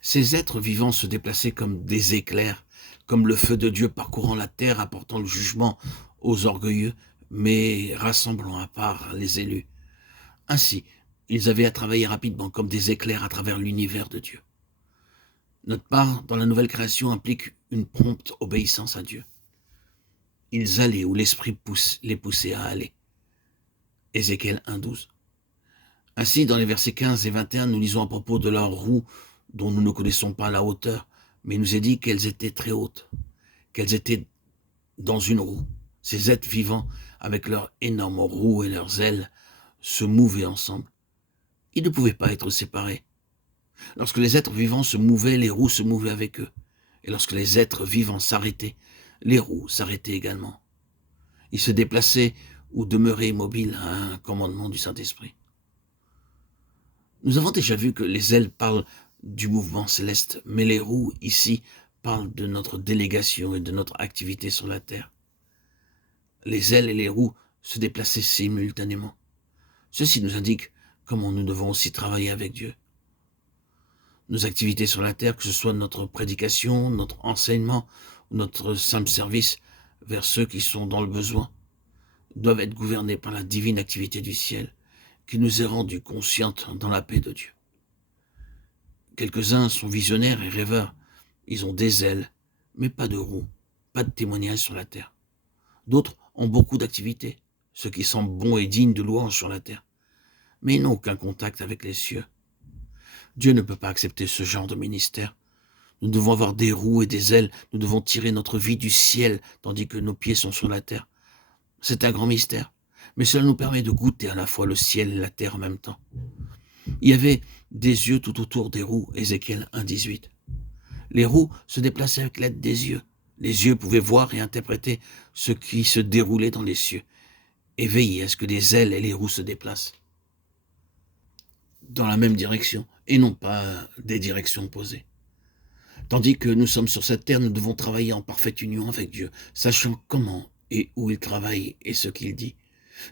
Ces êtres vivants se déplaçaient comme des éclairs, comme le feu de Dieu parcourant la terre, apportant le jugement aux orgueilleux, mais rassemblant à part les élus. Ainsi, ils avaient à travailler rapidement comme des éclairs à travers l'univers de Dieu. Notre part dans la nouvelle création implique une prompte obéissance à Dieu. Ils allaient où l'Esprit les poussait à aller. Ézéchiel 1,12. Ainsi, dans les versets 15 et 21, nous lisons à propos de leurs roues dont nous ne connaissons pas la hauteur, mais il nous est dit qu'elles étaient très hautes, qu'elles étaient dans une roue. Ces êtres vivants, avec leurs énormes roues et leurs ailes, se mouvaient ensemble. Ils ne pouvaient pas être séparés. Lorsque les êtres vivants se mouvaient, les roues se mouvaient avec eux. Et lorsque les êtres vivants s'arrêtaient, les roues s'arrêtaient également. Ils se déplaçaient ou demeuraient immobiles à un commandement du Saint-Esprit. Nous avons déjà vu que les ailes parlent du mouvement céleste, mais les roues, ici, parlent de notre délégation et de notre activité sur la terre. Les ailes et les roues se déplaçaient simultanément. Ceci nous indique comment nous devons aussi travailler avec Dieu. Nos activités sur la terre, que ce soit notre prédication, notre enseignement, ou notre simple service vers ceux qui sont dans le besoin, doivent être gouvernées par la divine activité du ciel, qui nous est rendue consciente dans la paix de Dieu. Quelques-uns sont visionnaires et rêveurs. Ils ont des ailes, mais pas de roues, pas de témoignage sur la terre. D'autres ont beaucoup d'activités, ce qui semble bon et digne de louange sur la terre, mais ils n'ont aucun contact avec les cieux. Dieu ne peut pas accepter ce genre de ministère. Nous devons avoir des roues et des ailes, nous devons tirer notre vie du ciel, tandis que nos pieds sont sur la terre. C'est un grand mystère, mais cela nous permet de goûter à la fois le ciel et la terre en même temps. Il y avait des yeux tout autour des roues, Ézéchiel 1,18. Les roues se déplaçaient avec l'aide des yeux. Les yeux pouvaient voir et interpréter ce qui se déroulait dans les cieux, et veiller à ce que les ailes et les roues se déplacent dans la même direction, et non pas des directions opposées. Tandis que nous sommes sur cette terre, nous devons travailler en parfaite union avec Dieu, sachant comment et où il travaille et ce qu'il dit.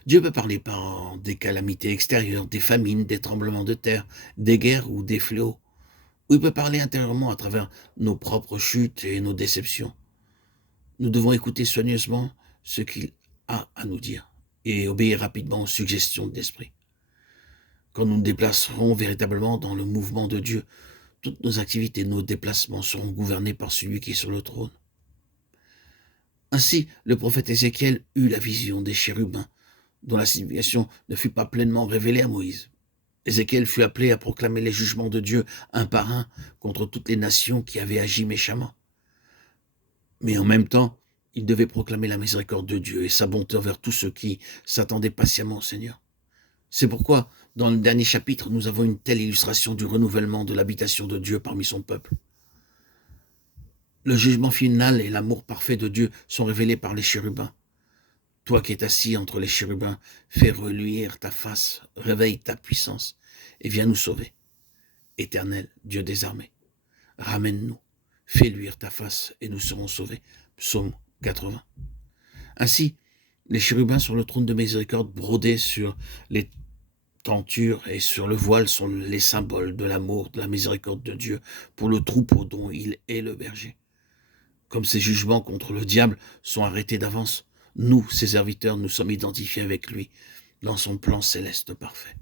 Dieu peut parler par des calamités extérieures, des famines, des tremblements de terre, des guerres ou des fléaux. Ou il peut parler intérieurement à travers nos propres chutes et nos déceptions. Nous devons écouter soigneusement ce qu'il a à nous dire et obéir rapidement aux suggestions de l'Esprit. Quand nous nous déplacerons véritablement dans le mouvement de Dieu, toutes nos activités, nos déplacements seront gouvernés par celui qui est sur le trône. Ainsi, le prophète Ézéchiel eut la vision des chérubins, dont la signification ne fut pas pleinement révélée à Moïse. Ézéchiel fut appelé à proclamer les jugements de Dieu un par un contre toutes les nations qui avaient agi méchamment. Mais en même temps, il devait proclamer la miséricorde de Dieu et sa bonté envers tous ceux qui s'attendaient patiemment au Seigneur. C'est pourquoi, dans le dernier chapitre, nous avons une telle illustration du renouvellement de l'habitation de Dieu parmi son peuple. Le jugement final et l'amour parfait de Dieu sont révélés par les chérubins. Toi qui es assis entre les chérubins, fais reluire ta face, réveille ta puissance et viens nous sauver. Éternel, Dieu des armées, ramène-nous, fais luire ta face et nous serons sauvés. Psaume 80. Ainsi, les chérubins sur le trône de miséricorde brodés sur les tentures et sur le voile sont les symboles de l'amour, de la miséricorde de Dieu pour le troupeau dont il est le berger. Comme ces jugements contre le diable sont arrêtés d'avance, nous, ses serviteurs, nous sommes identifiés avec lui dans son plan céleste parfait.